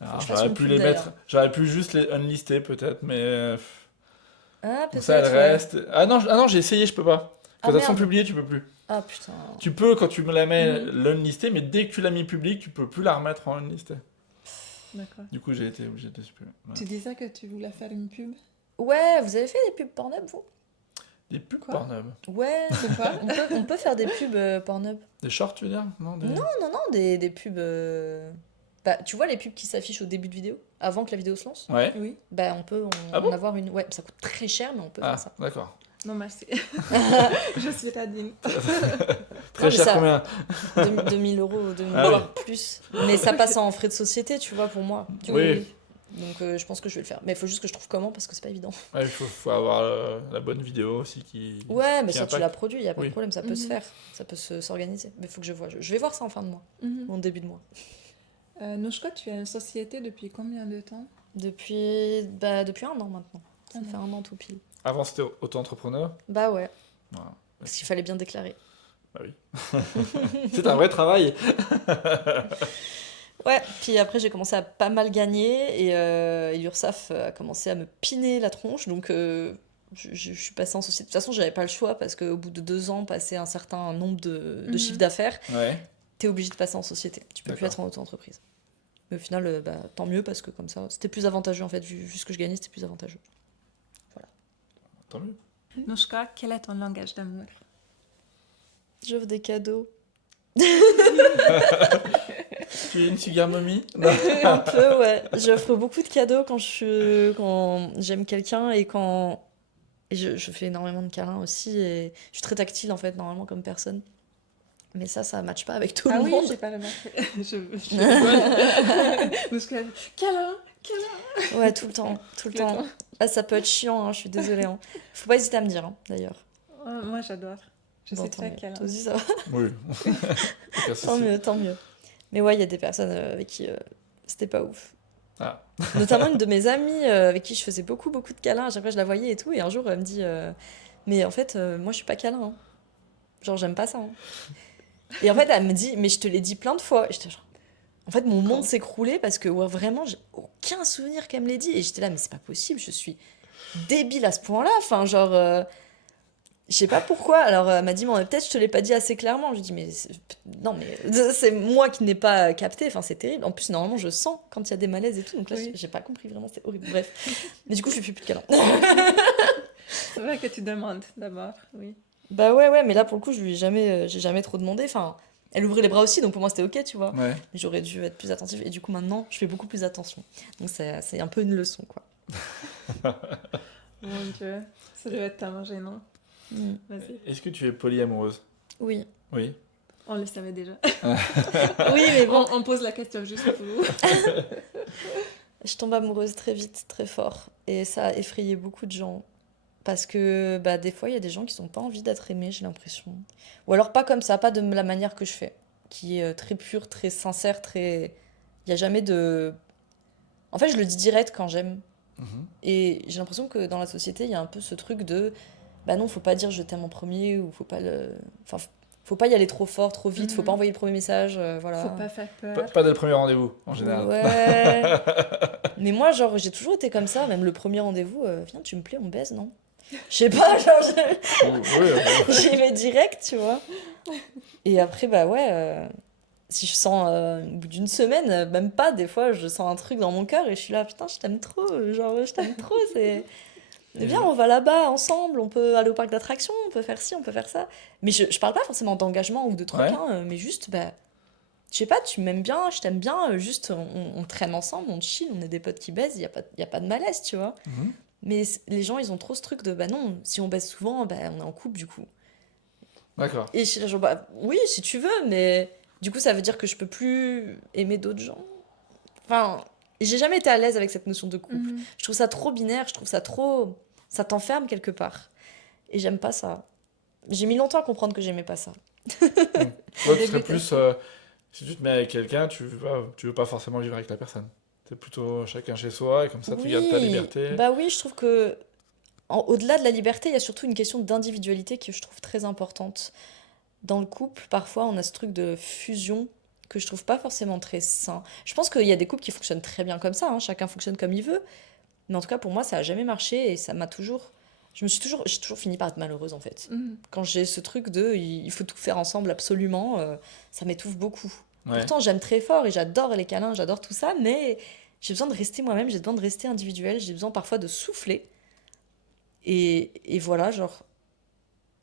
Alors, je fasse j'aurais une pu pub, les d'ailleurs. mettre, j'aurais pu juste les unlister peut-être, mais Ah, comme peut-être. ça elle ouais. reste. Ah non, j'ai essayé, je peux pas. Quand Ah, elles sont merde. publiées, tu peux plus. Ah putain. Tu peux quand tu me la mets Mhm. l'unlister, mais dès que tu l'as mis public, tu peux plus la remettre en unlisté. D'accord. Du coup, j'ai été obligé de supprimer. Voilà. Tu disais que tu voulais faire une pub. Ouais, vous avez fait des pubs Pornhub, vous? Des pubs Quoi Pornhub. Ouais. C'est quoi? On peut faire des pubs Pornhub. Des shorts, tu veux dire? Non, des... Non, des pubs. Bah, tu vois les pubs qui s'affichent au début de vidéo, avant que la vidéo se lance? Ouais. Oui. Bah, on peut Ah en bon avoir une. Ouais, ça coûte très cher, mais on peut Ah, faire ça. d'accord. Non, merci. Je suis radine. Très mais cher, ça- combien? 2000 euros, 2000 Ah oui. voire plus. Mais ça passe en frais de société, tu vois, pour moi. Oui. Donc je pense que je vais le faire. Mais il faut juste que je trouve comment parce que c'est pas évident. Ouais, il faut avoir la bonne vidéo aussi qui. Ouais, mais qui ça tu impacte. l'as produit, il y a pas Oui. de problème, ça peut se Mhm. faire. Ça peut s'organiser. Mais il faut que je vois. Je vais voir ça en fin de mois, Mhm. ou en début de mois. Nouchka, tu as une société depuis combien de temps? Depuis 1 an maintenant. Ça Un fait an. 1 an tout pile. Avant, c'était auto-entrepreneur. Bah ouais, Voilà. parce qu'il fallait bien déclarer. Bah oui. C'est un vrai travail. Ouais, puis après j'ai commencé à pas mal gagner et l'URSSAF a commencé à me piner la tronche, donc je suis passée en société. De toute façon, j'avais pas le choix parce qu'au bout de 2 ans, passer un certain nombre de Mhm. chiffres d'affaires, Ouais. t'es obligé de passer en société. Tu peux plus D'accord. être en auto-entreprise. Mais au final, tant mieux parce que comme ça, c'était plus avantageux en fait, vu ce que je gagnais, c'était plus avantageux. Tant mieux. Nouchka, quel est ton langage d'amour? J'offre des cadeaux. Tu es une sugar mommy? Non. Un peu, ouais. J'offre beaucoup de cadeaux quand j'aime quelqu'un et je fais énormément de câlins aussi. Et je suis très tactile en fait, normalement, comme personne. Mais ça matche pas avec tout Ah le oui, monde. j'ai pas remarqué. Je rigole. Nouchka, câlin, câlin. Ouais, tout le temps. Tout le temps. Ah, ça peut être chiant, hein, je suis désolée. Hein. Faut pas hésiter à me dire, hein, d'ailleurs. Oh, moi, j'adore. Je Bon, suis tant très mieux. câlin. Toi aussi, ça va. Oui. Aucun souci. Tant mieux, tant mieux. Mais ouais, il y a des personnes avec qui c'était pas ouf. Ah. Notamment une de mes amies avec qui je faisais beaucoup, beaucoup de câlins. À chaque fois, je la voyais et tout. Et un jour, elle me dit mais en fait, moi, je suis pas câlin. Hein. Genre, j'aime pas ça. Hein. Et en fait, elle me dit mais je te l'ai dit plein de fois. Et j'étais genre. En fait, mon monde s'écroulait parce que ouais, vraiment, j'ai aucun souvenir qu'elle me l'ait dit. Et j'étais là, mais c'est pas possible, je suis débile à ce point-là. Enfin, genre. Je sais pas pourquoi. Alors, elle m'a dit, mais peut-être je te l'ai pas dit assez clairement. Je lui dis, mais non, mais c'est moi qui n'ai pas capté. Enfin, c'est terrible. En plus, normalement, je sens quand il y a des malaises et tout. Donc là, Oui. j'ai pas compris vraiment, c'est horrible. Bref. Mais du coup, je fais plus de câlins. C'est vrai que tu demandes d'abord, oui. Bah ouais, mais là, pour le coup, j'ai jamais trop demandé. Enfin, elle ouvrait les bras aussi, donc pour moi, c'était ok, tu vois. Ouais. Mais j'aurais dû être plus attentive. Et du coup, maintenant, je fais beaucoup plus attention. Donc, c'est un peu une leçon, quoi. Mon Dieu, ça doit être tellement gênant. Mm. Vas-y. Est-ce que tu es polyamoureuse? Oui. Oui. On le savait déjà. Oui, mais bon. On pose la question juste pour vous. Je tombe amoureuse très vite, très fort. Et ça a effrayé beaucoup de gens. Parce que bah, des fois, il y a des gens qui n'ont pas envie d'être aimés, j'ai l'impression. Ou alors pas comme ça, pas de la manière que je fais. Qui est très pure, très sincère, très... Il n'y a jamais de... En fait, je le dis direct quand j'aime. Mhm. Et j'ai l'impression que dans la société, il y a un peu ce truc de... Bah non, faut pas dire je t'aime en premier, ou faut pas le... Enfin, faut pas y aller trop fort, trop vite, faut Mhm. pas envoyer le premier message, voilà. Faut pas faire peur. Pas dès le premier rendez-vous, en général. Ouais. Mais moi, genre, j'ai toujours été comme ça, même le premier rendez-vous, viens, tu me plais, on baise, non? Je sais pas, genre, Oui. j'y vais direct, tu vois. Et après, bah ouais, si je sens, au bout d'une semaine, même pas, des fois, je sens un truc dans mon cœur et je suis là, putain, je t'aime trop, genre, je t'aime trop, c'est... Viens, on va là-bas ensemble, on peut aller au parc d'attractions, on peut faire ci, on peut faire ça. Mais je parle pas forcément d'engagement ou de trucs, Ouais. hein, mais juste, bah, je sais pas, tu m'aimes bien, je t'aime bien, juste on traîne ensemble, on chill, on est des potes qui baisent, y a pas de malaise, tu vois. Mhm. Mais les gens, ils ont trop ce truc de, bah non, si on baise souvent, bah on est en couple du coup. D'accord. Et je suis là, genre, bah oui, si tu veux, mais du coup, ça veut dire que je peux plus aimer d'autres gens. Enfin, j'ai jamais été à l'aise avec cette notion de couple. Mhm. Je trouve ça trop binaire, je trouve ça trop... Ça t'enferme quelque part. Et j'aime pas ça. J'ai mis longtemps à comprendre que j'aimais pas ça. Ouais, ce début, serait t'as plus... si tu te mets avec quelqu'un, tu veux pas forcément vivre avec la personne. C'est plutôt chacun chez soi, et comme ça, tu gardes ta liberté. Bah oui, je trouve que au-delà de la liberté, il y a surtout une question d'individualité que je trouve très importante. Dans le couple, parfois, on a ce truc de fusion que je trouve pas forcément très sain. Je pense qu'il y a des couples qui fonctionnent très bien comme ça, hein, chacun fonctionne comme il veut. Mais en tout cas, pour moi, ça a jamais marché et ça m'a toujours... j'ai toujours fini par être malheureuse, en fait. Mhm. Quand j'ai ce truc de il faut tout faire ensemble absolument, ça m'étouffe beaucoup. Ouais. Pourtant, j'aime très fort et j'adore les câlins, j'adore tout ça, mais j'ai besoin de rester moi-même, j'ai besoin de rester individuelle, j'ai besoin parfois de souffler. Et voilà, genre.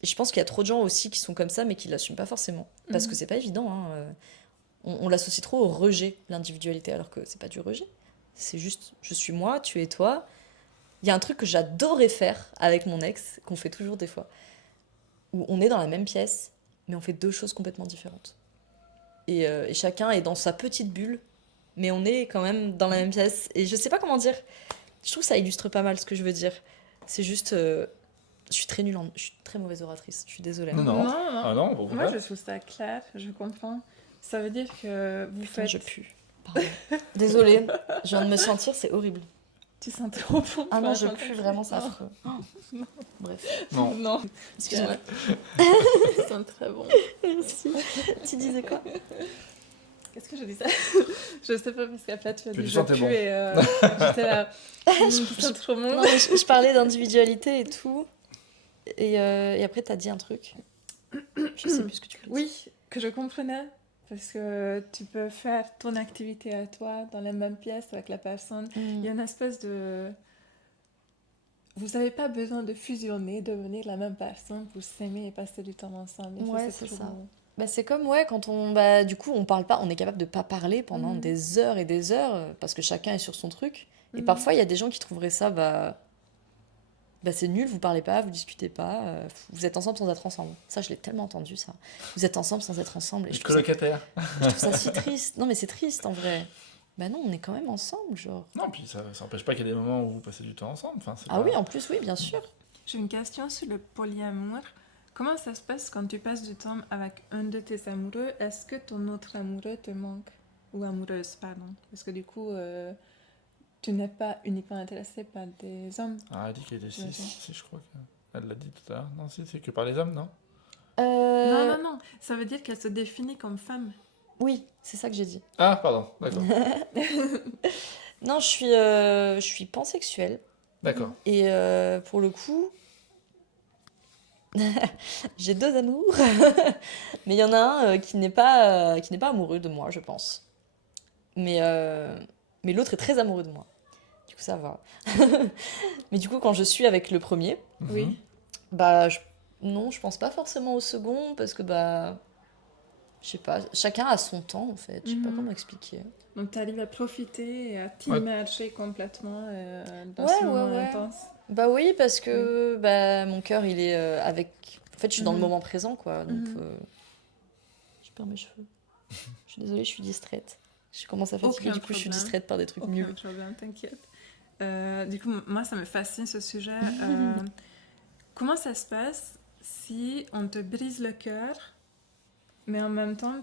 Et je pense qu'il y a trop de gens aussi qui sont comme ça, mais qui l'assument pas forcément. Parce que c'est pas évident, hein. On l'associe trop au rejet, l'individualité, alors que c'est pas du rejet. C'est juste, je suis moi, tu es toi. Il y a un truc que j'adorais faire avec mon ex, qu'on fait toujours des fois, où on est dans la même pièce, mais on fait deux choses complètement différentes. Et chacun est dans sa petite bulle, mais on est quand même dans la même pièce. Et je sais pas comment dire. Je trouve que ça illustre pas mal ce que je veux dire. C'est juste... je suis très nulle, je suis très mauvaise oratrice, je suis désolée. Non, non. Non, non. Ah non, au Moi, contraire. je trouve ça clair, je comprends. Ça veut dire que vous Putain, faites... je pue. Pardon. Désolée, je viens de me sentir, c'est horrible. Tu sens trop bon. Ah non, enfin, je j'entends pue que- vraiment, c'est Non. affreux. Bref, Non. Non, excuse-moi. ils sont très bons. Merci. Tu disais quoi? Qu'est-ce que je disais? Je sais pas, parce qu'après tu as Que dit tu je sentais pue bon. et j'étais là. Ils sont trop bons. Non, mais je parlais d'individualité et tout. Et après, t'as dit un truc. Je sais plus ce que tu voulais dire. Oui, que je comprenais. Parce que tu peux faire ton activité à toi dans la même pièce avec la personne. Il y a une espèce de... Vous n'avez pas besoin de fusionner, devenir la même personne pour s'aimer et passer du temps ensemble. Et Ouais, c'est c'est trop ça. beau. Bah, c'est comme, ouais, quand on... Bah, du coup, on parle pas, on est capable de pas parler pendant Mhm. des heures et des heures, parce que chacun est sur son truc. Et Mhm. parfois, il y a des gens qui trouveraient ça, bah c'est nul, vous parlez pas, vous discutez pas, vous êtes ensemble sans être ensemble. Ça, je l'ai tellement entendu, ça. Vous êtes ensemble sans être ensemble. Et Les je trouve ça, colocataires. je trouve ça si triste. Non, mais c'est triste, en vrai. Bah non, on est quand même ensemble, genre. Non, puis ça n'empêche pas qu'il y a des moments où vous passez du temps ensemble. Enfin, c'est Ah pas- oui, en plus, oui, bien sûr. J'ai une question sur le polyamour. Comment ça se passe quand tu passes du temps avec un de tes amoureux? Est-ce que ton autre amoureux te manque? Ou amoureuse, pardon. Parce que du coup, tu n'es pas uniquement intéressé par des hommes. Ah, elle dit qu'il était J'imagine. 6, si je crois qu'elle l'a dit tout à l'heure. Non, si, c'est que par les hommes, non? Non, non, non. Ça veut dire qu'elle se définit comme femme. Oui, c'est ça que j'ai dit. Ah, pardon, d'accord. Non, je suis pansexuelle. D'accord. Et pour le coup, j'ai deux amours. Mais il y en a un qui n'est pas amoureux de moi, je pense. Mais l'autre est très amoureux de moi. Du coup, ça va. Mais du coup, quand je suis avec le premier, Oui. Mhm. bah, non, je pense pas forcément au second, parce que, bah, je sais pas, chacun a son temps, en fait. Je sais pas Mhm. comment expliquer. Donc tu arrives à profiter et à t'immerger complètement dans Ouais, ce moment ouais, ouais. intense. Bah oui, parce que bah, mon cœur, il est avec... En fait, je suis dans le Mhm. moment présent, quoi. Donc, Mhm. je perds mes cheveux. Je suis désolée, je suis distraite. Je commence à fatiguer, Aucun du coup, je suis problème. distraite par des trucs Aucun nuls. problème, t'inquiète. Du coup, moi, ça me fascine ce sujet. Comment ça se passe si on te brise le cœur, mais en même temps,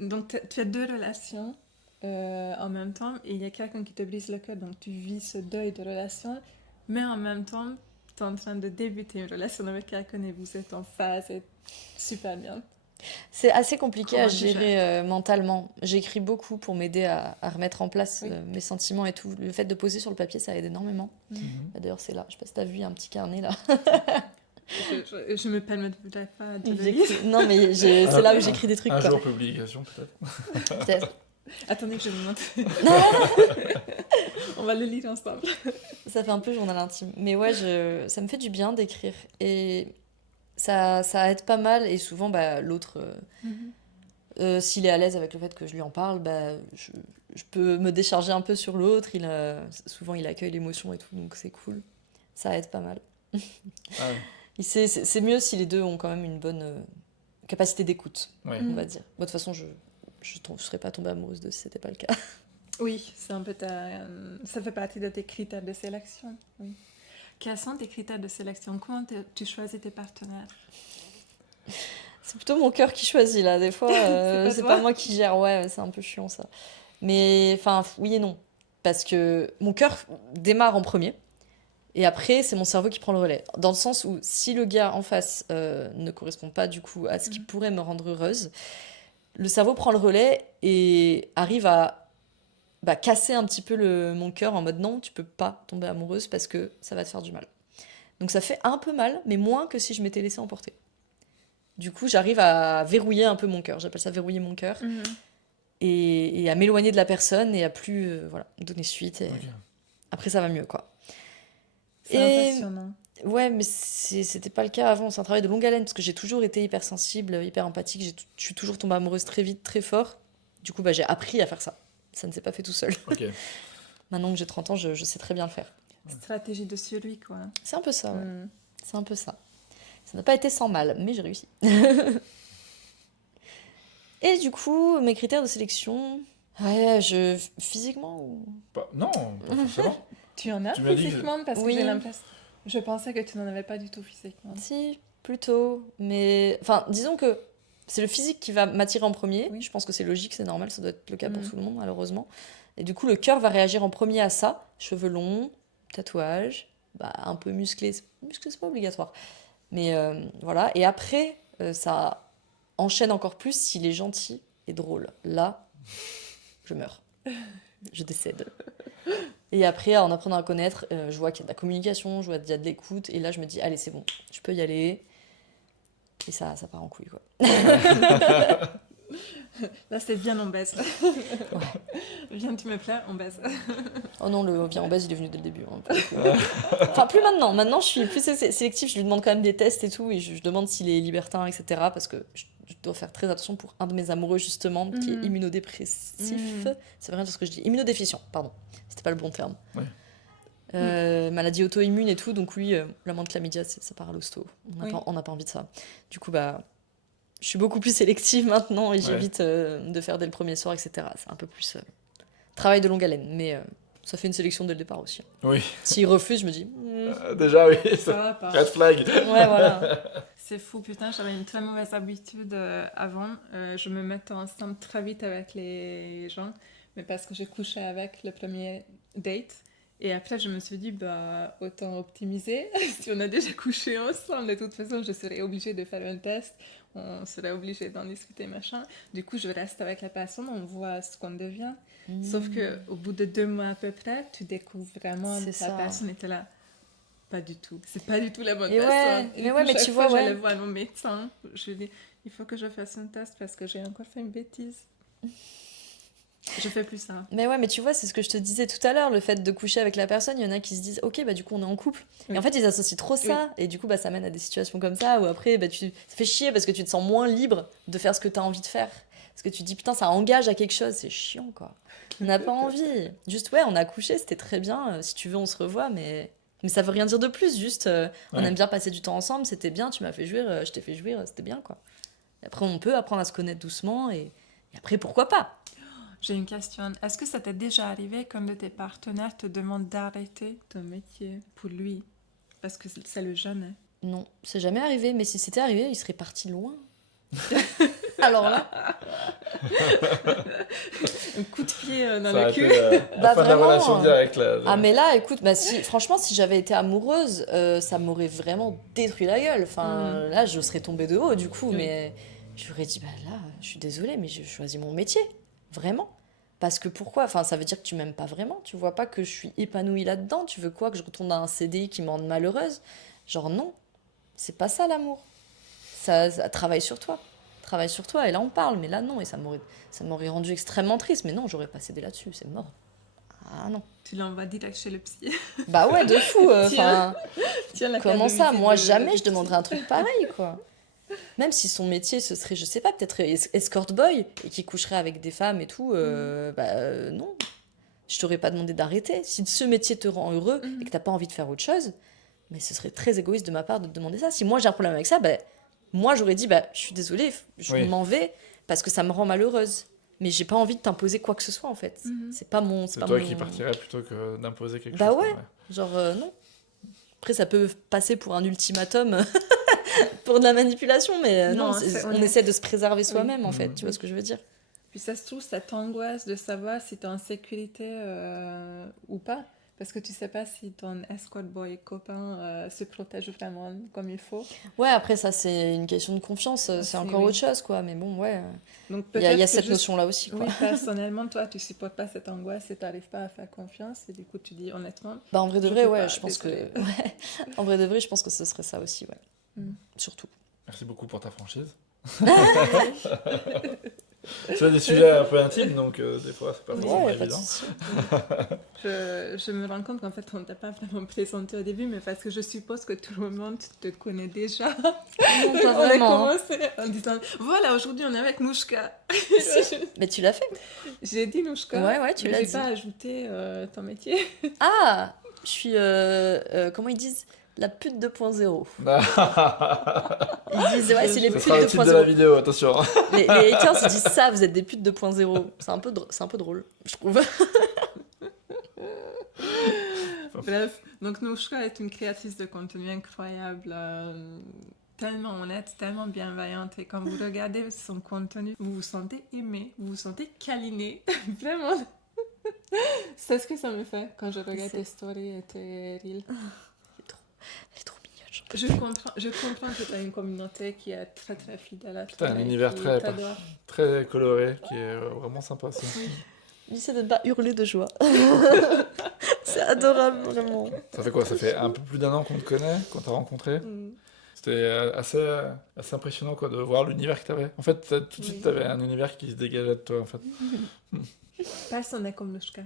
donc tu as deux relations en même temps, et il y a quelqu'un qui te brise le cœur, donc tu vis ce deuil de relation, mais en même temps, tu es en train de débuter une relation avec quelqu'un et vous êtes en phase et super bien. C'est assez compliqué Comment à tu gérer mentalement. J'écris beaucoup pour m'aider à remettre en place Oui. mes sentiments et tout. Le fait de poser sur le papier, ça aide énormément. Mhm. Bah, d'ailleurs, c'est là. Je sais pas si t'as vu, il y a un petit carnet là. Je me permets de pas de le lire. Non, mais c'est là où j'écris des trucs. Un Quoi. jour, publication, peut-être. Peut-être. Attendez que je me montre. On va le lire ensemble. Ça fait un peu journal intime. Mais ouais, ça me fait du bien d'écrire. Et ça aide pas mal. Et souvent, bah, l'autre, s'il est à l'aise avec le fait que je lui en parle, bah, je peux me décharger un peu sur l'autre. Souvent, il accueille l'émotion et tout, donc c'est cool. Ça aide pas mal. Ah oui. Et c'est mieux si les deux ont quand même une bonne capacité d'écoute, Ouais. on va dire. Bon, de toute façon, je serais pas tombée amoureuse d'eux si c'était pas le cas. Oui, c'est un peu ça fait partie de tes critères de sélection. Oui. Quels sont tes critères de sélection? Comment tu choisis tes partenaires? C'est plutôt mon cœur qui choisit là. Des fois, C'est c'est pas pas toi. moi qui gère. Ouais, c'est un peu chiant ça. Mais enfin, oui et non. Parce que mon cœur démarre en premier. Et après, c'est mon cerveau qui prend le relais. Dans le sens où si le gars en face ne correspond pas du coup à ce qui pourrait me rendre heureuse, le cerveau prend le relais et arrive à casser un petit peu mon cœur en mode non, tu peux pas tomber amoureuse parce que ça va te faire du mal. Donc ça fait un peu mal, mais moins que si je m'étais laissée emporter. Du coup, j'arrive à verrouiller un peu mon cœur. J'appelle ça verrouiller mon cœur. Et à m'éloigner de la personne et à plus donner suite. Et Ok. après, ça va mieux, quoi. C'est Et- impressionnant. Ouais, mais c'était pas le cas avant. C'est un travail de longue haleine parce que j'ai toujours été hypersensible, hyper empathique. Je suis toujours tombée amoureuse très vite, très fort. Du coup, j'ai appris à faire ça. Ça ne s'est pas fait tout seul. Ok. Maintenant que j'ai 30 ans, je sais très bien le faire. Stratégie de survie, quoi. C'est un peu ça, ouais. Mm. C'est un peu ça. Ça n'a pas été sans mal, mais j'ai réussi. Et du coup, mes critères de sélection... Ouais, physiquement ou... Non, pas forcément. Tu en as Tu m'as dit que- physiquement parce que Oui. j'ai l'impression... Je pensais que tu n'en avais pas du tout physiquement. Si, plutôt. Mais... Enfin, disons que c'est le physique qui va m'attirer en premier. Oui. Je pense que c'est logique, c'est normal, ça doit être le cas pour Mm. tout le monde, malheureusement. Et du coup, le cœur va réagir en premier à ça. Cheveux longs, tatouage, bah, un peu musclé. Musclé, c'est pas obligatoire. Mais voilà. Et après, ça enchaîne encore plus s'il est gentil et drôle. Là, je meurs. Je décède. Et après, en apprenant à connaître, je vois qu'il y a de la communication, je vois qu'il y a de l'écoute. Et là, je me dis, allez, c'est bon, je peux y aller. Et ça part en couille, quoi. Là, c'est bien, on baisse. Viens, tu me plais, on baisse. Oh non, le viens en base, il est venu dès le début. Hein, pour le coup. Enfin, plus maintenant. Maintenant, je suis plus sélective. Je lui demande quand même des tests et tout. Et je demande s'il est libertin, etc. Parce que je dois faire très attention pour un de mes amoureux, justement, qui est Mhm. immunodépressif. Mhm. Ça veut rien dire ce que je dis. Immunodéficient, pardon. C'était pas le bon terme. Ouais. Maladie auto-immune et tout. Donc, lui, la moindre chlamydia, ça part à l'hosto. Oui. On n'a pas envie de ça. Du coup, bah. Je suis beaucoup plus sélective maintenant et j'évite de faire dès le premier soir, etc. C'est un peu plus travail de longue haleine, mais ça fait une sélection dès le départ aussi. Oui. S'il refuse, je me dis... Déjà, oui. Ça va pas. Red flag. Ouais, voilà. C'est fou, putain, j'avais une très mauvaise habitude avant. Je me mettais ensemble très vite avec les gens, mais parce que j'ai couché avec le premier date. Et après, je me suis dit, bah, autant optimiser. Si on a déjà couché ensemble, de toute façon, je serais obligée de faire un test. On serait obligé d'en discuter, machin. Du coup, je reste avec la personne, on voit ce qu'on devient. Sauf qu'au bout de 2 mois à peu près, tu découvres vraiment C'est la ça. personne était là. Pas du tout. C'est pas du tout la bonne Et ouais, personne. Et mais du ouais, coup, mais chaque tu fois, vois, ouais. j'allais voir mon médecin. Je lui dis, il faut que je fasse un test parce que j'ai encore fait une bêtise. Je fais plus ça. Mais ouais, mais tu vois, c'est ce que je te disais tout à l'heure, le fait de coucher avec la personne, il y en a qui se disent, ok, bah du coup on est en couple. Oui. Et en fait, ils associent trop ça, et du coup, bah ça mène à des situations comme ça, où après, bah ça fait chier parce que tu te sens moins libre de faire ce que tu as envie de faire. Parce que tu te dis, putain, ça engage à quelque chose, c'est chiant, quoi. On n'a pas envie. Juste, ouais, on a couché, c'était très bien, si tu veux, on se revoit, mais ça veut rien dire de plus, juste, on Ouais. aime bien passer du temps ensemble, c'était bien, tu m'as fait jouir, je t'ai fait jouir, c'était bien, quoi. Et après, on peut apprendre à se connaître doucement, et après, pourquoi pas? J'ai une question. Est-ce que ça t'est déjà arrivé qu'un de tes partenaires te demande d'arrêter ton métier pour lui? Parce que c'est le jeune. Hein. Non, c'est jamais arrivé, mais si c'était arrivé, il serait parti loin. Alors là, Un coup de pied dans Ça a le été cul. Bah, la fin de la vraiment, relation directe, là. ah mais là, écoute, bah franchement, si j'avais été amoureuse, ça m'aurait vraiment détruit la gueule. Enfin, là, je serais tombée de haut, du coup, Oui. mais j'aurais dit, bah là, je suis désolée, mais je choisis mon métier, vraiment. Parce que pourquoi? Enfin, ça veut dire que tu m'aimes pas vraiment. Tu vois pas que je suis épanouie là-dedans. Tu veux quoi? Que je retourne à un CDI qui me rende malheureuse? Genre non, c'est pas ça l'amour. Ça travaille sur toi. Travaille sur toi. Et là, on parle. Mais là, non. Et ça m'aurait rendu extrêmement triste. Mais non, j'aurais pas cédé là-dessus. C'est mort. Ah non. Tu l'envoies direct chez le psy. Bah ouais, de fou. Tiens. Enfin, Tiens, la comment carte de ça? visite Moi, de- jamais du je demanderais un truc pareil, quoi. Même si son métier, ce serait, je sais pas, peut-être escort boy et qui coucherait avec des femmes et tout, non. Je t'aurais pas demandé d'arrêter. Si ce métier te rend heureux et que t'as pas envie de faire autre chose, mais ce serait très égoïste de ma part de te demander ça. Si moi j'ai un problème avec ça, moi j'aurais dit, je suis désolée, je Oui. m'en vais parce que ça me rend malheureuse. Mais j'ai pas envie de t'imposer quoi que ce soit en fait. C'est pas mon. C'est pas toi mon- qui partirais plutôt que d'imposer quelque Bah chose. ouais. quoi, Genre, non. Après, ça peut passer pour un ultimatum, pour de la manipulation, mais Non, non, c'est on honnête. essaie de se préserver soi-même, en fait. Mhm. Tu vois ce que je veux dire? Puis ça se trouve, cette angoisse de savoir si tu es en sécurité ou pas. Parce que tu sais pas si ton escort boy copain se protège vraiment comme il faut. Ouais, après, ça, c'est une question de confiance. C'est C'est- encore oui. autre chose, quoi. Mais bon, ouais. Donc Il y a peut-être que cette juste- notion-là aussi, quoi. Oui, personnellement, toi, tu supportes pas cette angoisse et tu n'arrives pas à faire confiance. Et du coup, tu dis honnêtement, Bah, en vrai de Je vrai, peux ouais, pas, je pense désolée. que... Ouais. En vrai de vrai, je pense que ce serait ça aussi, ouais. Mm. Surtout. Merci beaucoup pour ta franchise. Tu as des sujets un peu intimes, donc des fois, c'est pas Oui. forcément Ouais, pas de évident. souci. je me rends compte qu'en fait, on ne t'a pas vraiment présenté au début, mais parce que je suppose que tout le monde te connaît déjà. Non, pas On a vraiment. hein. commencé en disant voilà, aujourd'hui on est avec Nouchka. Mais tu l'as fait. J'ai dit Nouchka. Ouais, ouais, tu mais l'as j'ai dit. pas ajouté ton métier. Ah! Je suis, comment ils disent? La pute 2.0. Ils disent, ouais, c'est les Ce putes sera le titre de la 2.0. vidéo, attention. Les haters, ils disent ça, vous êtes des putes 2.0. C'est un peu drôle, je trouve. Bref, donc Nouchka est une créatrice de contenu incroyable, tellement honnête, tellement bienveillante. Et quand vous regardez son contenu, vous vous sentez aimé, vous vous sentez câliné. Vraiment. C'est ce que ça me fait quand je regarde tes stories et tes reels. Elle est trop mignonne. Je comprends que tu as une communauté qui est très très fidèle à toi. T'as un et univers qui très, t'adore. très coloré qui est vraiment sympa aussi. J'essaie de ne pas hurler de joie. C'est adorable, vraiment. Ça fait quoi? Ça fait un peu plus d'1 an qu'on te connaît, qu'on t'a rencontré. Mm. C'était assez impressionnant quoi, de voir l'univers que t'avais. En fait, tout de suite, Oui. t'avais un univers qui se dégageait de toi. En fait. Personne n'est comme Nouchka.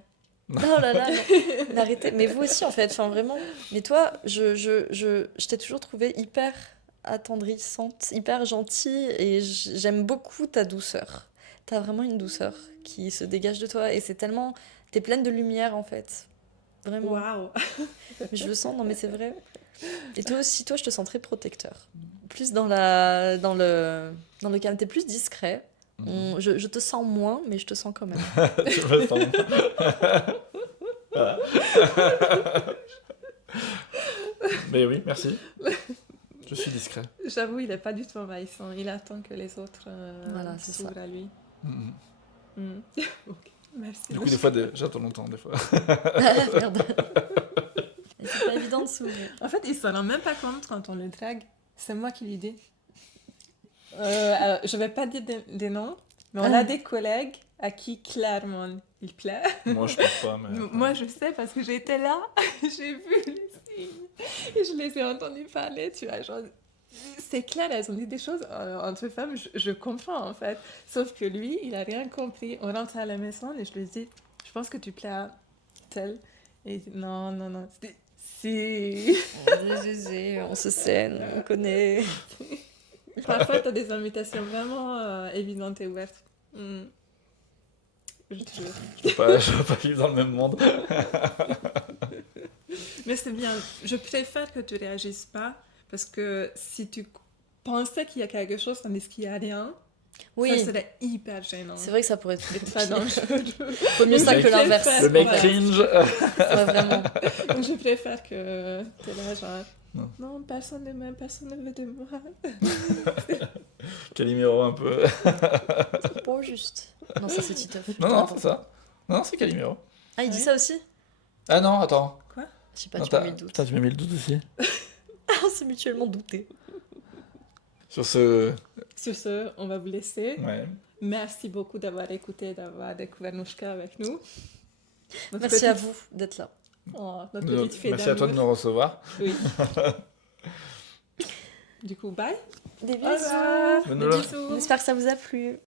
Oh là là, mais arrêtez. Mais vous aussi, en fait, enfin vraiment. Mais toi, je t'ai toujours trouvée hyper attendrissante, hyper gentille, et j'aime beaucoup ta douceur. T'as vraiment une douceur qui se dégage de toi, et c'est tellement... T'es pleine de lumière, en fait. Vraiment. Waouh! Mais je le sens, non mais c'est vrai. Et toi aussi, toi, je te sens très protecteur. Plus dans le calme, t'es plus discret. Je te sens moins, mais je te sens quand même. Je me sens. Voilà. Mais oui, merci. Je suis discret. J'avoue, il n'est pas du tout envahissant. Il attend que les autres Voilà, c'est s'ouvrent ça. à lui. Mhm. Mm. Ok, merci. Du coup, des fois, j'attends longtemps, des fois. Merde. Et c'est pas évident de s'ouvrir. En fait, il se rend même pas compte quand on le drague. C'est moi qui lui dis. Alors, je vais pas dire des noms, mais on a des collègues à qui clairement il plaît. Moi, je pense pas, mais... Moi, je sais parce que j'étais là, j'ai vu les signes et je les ai entendus parler. Tu vois, genre, c'est clair, elles ont dit des choses entre femmes, je comprends en fait. Sauf que lui, il a rien compris. On rentre à la maison et je lui dis, je pense que tu plais à tel. Et il dit, non, non, non. C'était, si. On se scène, on connaît. Parfois, tu as des invitations vraiment évidentes et ouvertes. Mm. Je te jure. Je veux pas vivre dans le même monde. Mais c'est bien. Je préfère que tu réagisses pas parce que si tu pensais qu'il y a quelque chose tandis qu'il n'y a rien, Oui, ça serait hyper gênant. c'est vrai que ça pourrait être Pas pire. dangereux. Vaut mieux ça Je que l'inverse. préfère. Le mec Voilà. cringe. Ouais, vraiment. Donc je préfère que tu es là, genre, Non. non, personne ne m'aime, personne ne veut de moi. Calimero un peu. Pas juste. Non, ça c'est Titeuf. Non, c'est ça. Non, c'est Calimero. Ah, il dit Ouais. ça aussi? Ah non, attends. Je sais pas, Non, tu m'as mis le doute. Putain, tu m'as mis le doute aussi. On s'est mutuellement douté. Sur ce... Sur ce, on va vous laisser. Ouais. Merci beaucoup d'avoir écouté, d'avoir découvert Nouchka avec nous. Notre Merci petite- à vous d'être là. Oh, notre petite fée Merci à toi de d'amour. nous recevoir. Oui. Du coup, bye. Des Au revoir. Bonne Des nuit. bisous. On espère que ça vous a plu.